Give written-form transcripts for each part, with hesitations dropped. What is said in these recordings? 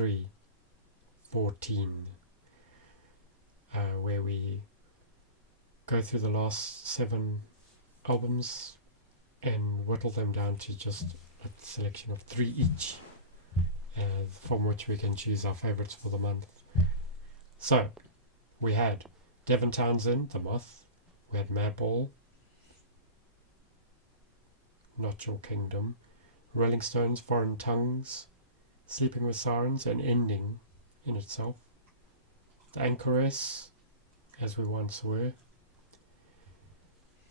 3, 14, where we go through the last 7 albums and whittle them down to just a selection of 3 each, from which we can choose our favourites for the month. So, we had Devin Townsend, the Moth. We had Madball, Not Your Kingdom. Rolling Stones, Foreign Tongues. Sleeping with Sirens, an ending in itself. The Anchoress, As We Once Were.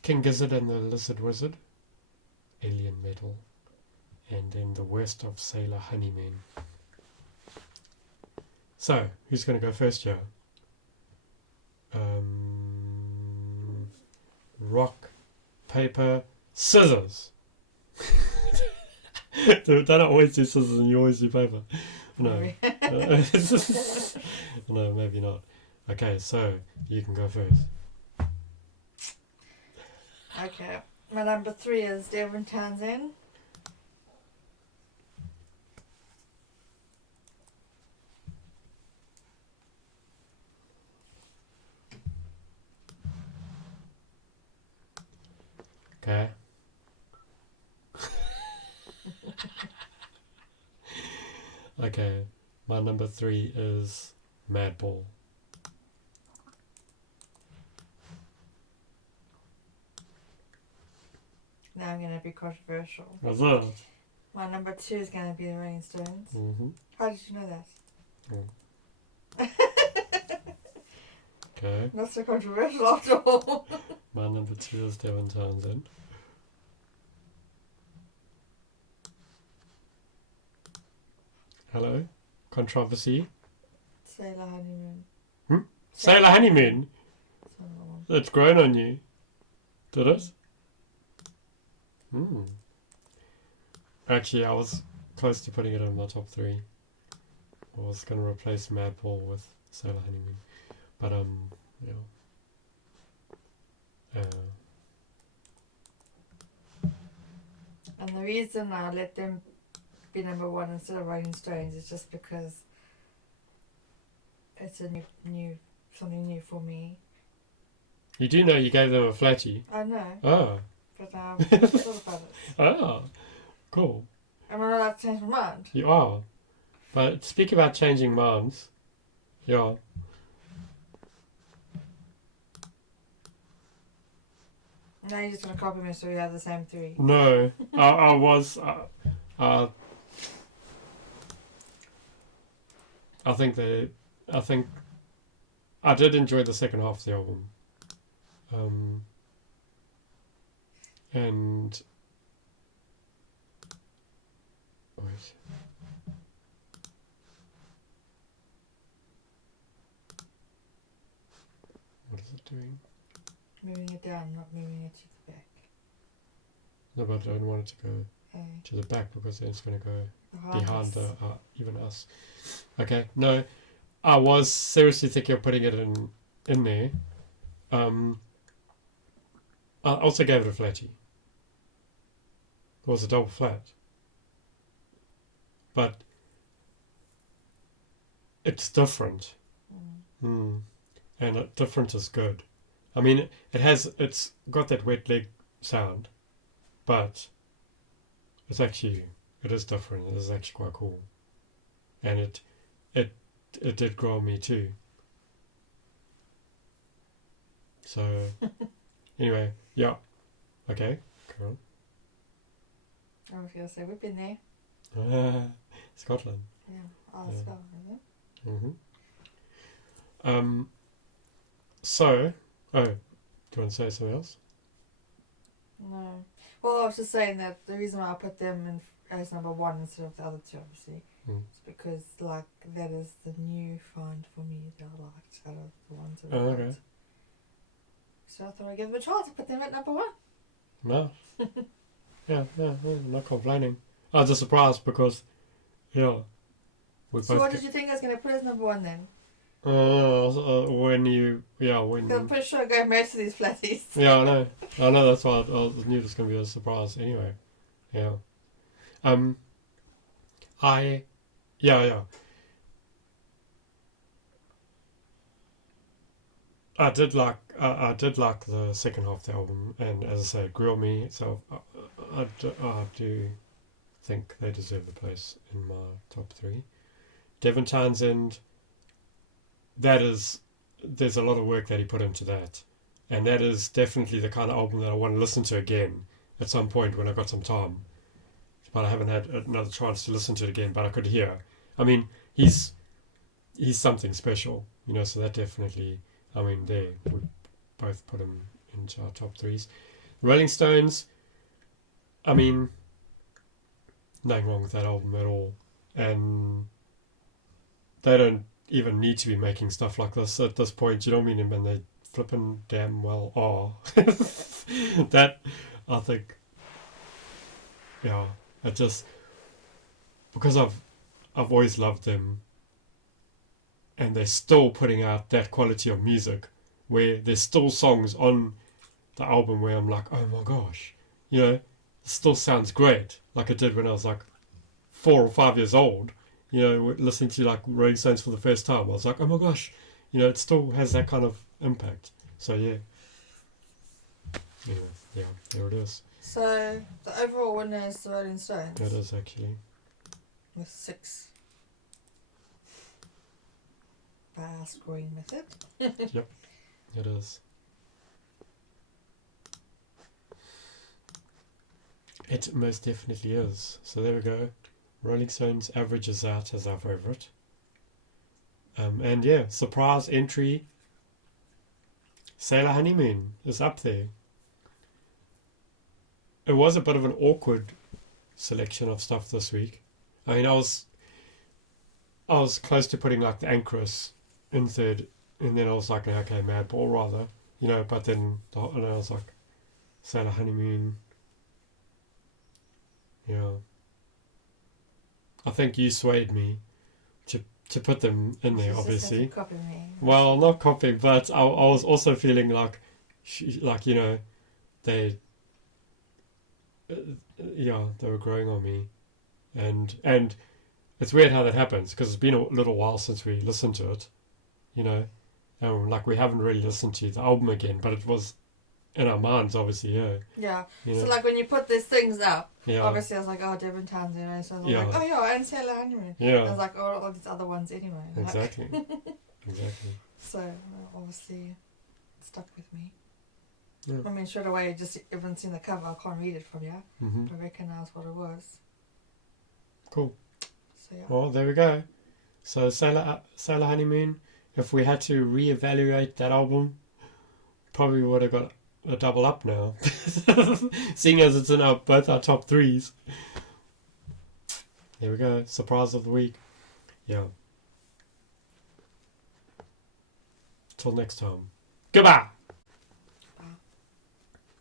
King Gizzard and the Lizard Wizard, Alien Metal. And then the worst of Sailor Honeymoon. So, who's going to go first here? Rock, paper, scissors. They don't always do scissors and you always do paper. No. No, maybe not. Okay, so you can go first. Okay. My number 3 is Devin Townsend. Okay. Okay, my number 3 is Madball. Now I'm going to be controversial. What's that? My number 2 is going to be the Rolling Stones. Mm-hmm. How did you know that? Okay. Not so controversial after all. My number 2 is Devin Townsend. Hello? Controversy? Sailor Honeymoon. Sailor Honeymoon? It's grown on you. Did it? Actually, I was close to putting it in my top 3. I was going to replace Madball with Sailor Honeymoon. But, And the reason I let them be number 1 instead of Rolling Stones is just because it's a something new for me. You do know you gave them a flatty. I know. Oh. But I've thought about it. Oh. Cool. Am I not allowed to change my mind? You are. But speak about changing minds. Yeah. Now you're just going to copy me so we have the same 3. No. I was... I think I did enjoy the second half of the album. And wait. What is it doing? Moving it down, not moving it to the back. No, but I don't want it to go to the back because then it's going to go behind even us. Okay, no, I was seriously thinking of putting it in there. I also gave it a flatty. It was a double flat. But it's different. And different is good. I mean, it's got that wet leg sound, but it is different. It is actually quite cool. And it did grow on me too. So, anyway, yeah. Okay, come on. I was going to say, we've been there. Scotland. Yeah, Scotland, isn't it? So, do you want to say something else? No. Well, I was just saying that the reason why I put them in as number 1 instead of the other 2, obviously, is because, like, that is the new find for me that I liked out of the ones that I liked. Okay. So I thought I'd give them a try to put them at number 1. No. yeah, I'm not complaining. I was just surprised because, yeah. So what did you think I was going to put as number 1 then? When I'm pretty sure I go most of these flatties. Yeah, I know, that's why I knew it was going to be a surprise anyway. Yeah. I did like the second half of the album, and as I say, it grew on me. So I do think they deserve a place in my top 3. Devin Townsend, there's a lot of work that he put into that, and that is definitely the kind of album that I want to listen to again at some point when I got some time. But I haven't had another chance to listen to it again. But I could hear. I mean, he's something special, So that definitely. I mean, we both put him into our top 3s. Rolling Stones. I mean, nothing wrong with that album at all, and they don't even need to be making stuff like this at this point. You know what I mean? And they flipping damn well are. That, I think, yeah, it just because I've always loved them, and they're still putting out that quality of music where there's still songs on the album where I'm like, oh my gosh, it still sounds great, like it did when I was like 4 or 5 years old, listening to like Rolling Stones for the first time. I was like, oh my gosh, it still has that kind of impact. So yeah. Anyway, yeah, there it is. So the overall winner is the Rolling Stones. It is actually. With 6. By our scoring method. Yep, it is. It most definitely is. So there we go. Rolling Stones averages out as our favourite. And yeah, surprise entry. Sailor Honeymoon is up there. It was a bit of an awkward selection of stuff this week. I mean, I was close to putting like the Anchoress in third, and then I was like, okay, Madball rather, but then and I was like, Sailor Honeymoon. Yeah. I think you swayed me to put them in there, obviously. Copy me. Well, not copying, but I was also feeling like, they, they were growing on me, and it's weird how that happens because it's been a little while since we listened to it, and like we haven't really listened to the album again, but it was in our minds, obviously, yeah. Yeah. So like when you put these things up, yeah. Obviously I was like, oh, Devin Townsend, so I was Yeah. like, oh yeah, and Sailor Honeymoon. Yeah. I was like, oh, all these other ones anyway. Exactly. Exactly. So obviously it stuck with me. Yeah. I mean, straight away, just even seeing the cover, I can't read it from here. Mm-hmm. I recognise what it was. Cool. So yeah. Well, there we go. So Sailor Honeymoon, if we had to reevaluate that album, probably would have got a double up now. Seeing as it's in both our top 3s. There we go. Surprise of the week. Yeah. Till next time. Goodbye!